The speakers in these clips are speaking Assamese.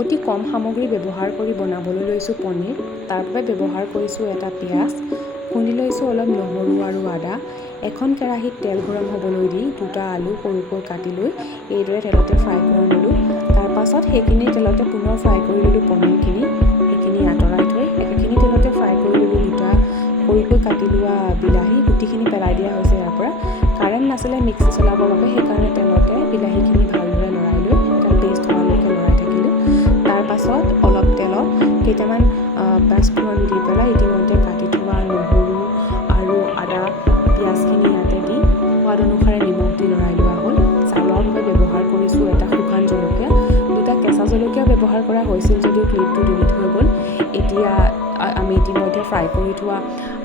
অতি কম সামগ্ৰী ব্যৱহাৰ কৰি বনাবলৈ লৈছোঁ পনীৰ। তাৰ বাবে ব্যৱহাৰ কৰিছোঁ এটা পিঁয়াজ, খুন্দি লৈছোঁ অলপ নহৰু আৰু আদা। এখন কেৰাহীত তেল গৰম হ'বলৈ দি দুটা আলু সৰুকৈ কাটি লৈ এইদৰে তেলতে ফ্ৰাই কৰি ল'লোঁ। তাৰপাছত সেইখিনি তেলতে পুনৰ ফ্ৰাই কৰি ল'লোঁ পনীৰখিনি। সেইখিনি আঁতৰাই থৈ একেখিনি তেলতে ফ্ৰাই কৰি ল'লোঁ দুটা সৰুকৈ কাটি লোৱা বিলাহী। গুটিখিনি পেলাই দিয়া হৈছে ইয়াৰ পৰা। কাৰেণ্ট নাছিলে মিক্সি চলাবৰ বাবে, সেইকাৰণে তেলতে বিলাহীখিনি ভালদৰে লৰাই লৈ এটা পেষ্ট হোৱালৈকে লৰাই থাকিলোঁ। তাৰপাছত অলপ তেলত কেইটামান পাঁচফোৰণ দি পেলাই ইতিমধ্যে কাটি থোৱা নহৰু আৰু আদা পিঁয়াজখিনি ইয়াতে দি সোৱাদ অনুসাৰে নিমখ দি লৰাই লোৱা হ'ল। জালৰ বাবে ব্যৱহাৰ কৰিছোঁ এটা শুকান জলকীয়া, দুটা কেঁচা জলকীয়া ব্যৱহাৰ কৰা হৈছিল যদিও ক্লিপটো ডিলিট হৈ গ'ল। এতিয়া আমি ইতিমধ্যে ফ্ৰাই কৰি থোৱা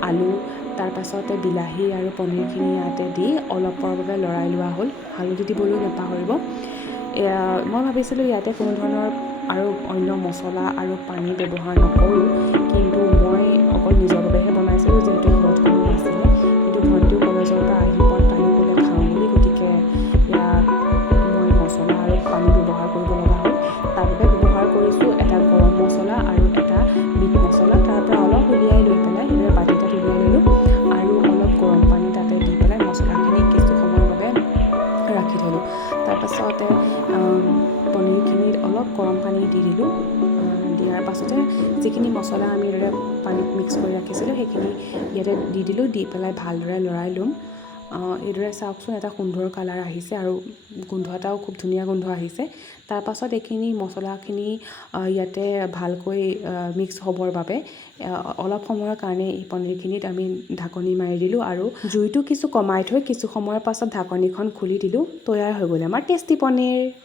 আলু, তাৰপাছতে বিলাহী আৰু পনীৰখিনি ইয়াতে দি অলপ পৰৰ বাবে লৰাই লোৱা হ'ল। হালধি দিবলৈ নাপাহৰিব। মই ভাবিছিলোঁ ইয়াতে কোনো ধৰণৰ আৰু অন্য মছলা আৰু পানী ব্যৱহাৰ নকৰোঁ, কিন্তু মই অকল নিজৰ বাবেহে বনাইছিলোঁ যিহেতু ঘৰত কোনো নাছিলে। কিন্তু ভণ্টিও কলেজৰ পৰা আহি পোৱাত তাইও ক'লে খাওঁ বুলি, গতিকে ইয়াত মই মছলা আৰু পানী ব্যৱহাৰ কৰিব লগা হ'ল। তাৰ বাবে ব্যৱহাৰ কৰিছোঁ এটা গৰম মছলা আৰু এটা মিট মছলা। তাৰ পৰা অলপ উলিয়াই লৈ পেলাই সেইদৰে বাতি এটাত উলিয়াই ল'লোঁ আৰু অলপ গৰম পানী তাতে দি পেলাই মছলাখিনি কিছু সময়ৰ বাবে ৰাখি থ'লোঁ। তাৰপাছতে পনীৰখিনিত অলপ গৰম পানী দি দিলোঁ। দিয়াৰ পাছতে যিখিনি মছলা আমি এইদৰে পানীত মিক্স কৰি ৰাখিছিলোঁ সেইখিনি ইয়াতে দি দিলোঁ। দি পেলাই ভালদৰে লৰাই ল'ম। এইদৰে চাওকচোন এটা সুন্দৰ কালাৰ আহিছে আৰু গোন্ধ এটাও খুব ধুনীয়া গোন্ধ আহিছে। তাৰপাছত এইখিনি মছলাখিনি ইয়াতে ভালকৈ মিক্স হ'বৰ বাবে অলপ সময়ৰ কাৰণে এই পনীৰখিনিত আমি ঢাকনি মাৰি দিলোঁ আৰু জুইটো কিছু কমাই থৈ কিছু সময়ৰ পাছত ঢাকনিখন খুলি দিলোঁ। তৈয়াৰ হৈ গ'ল আমাৰ টেষ্টি পনীৰ।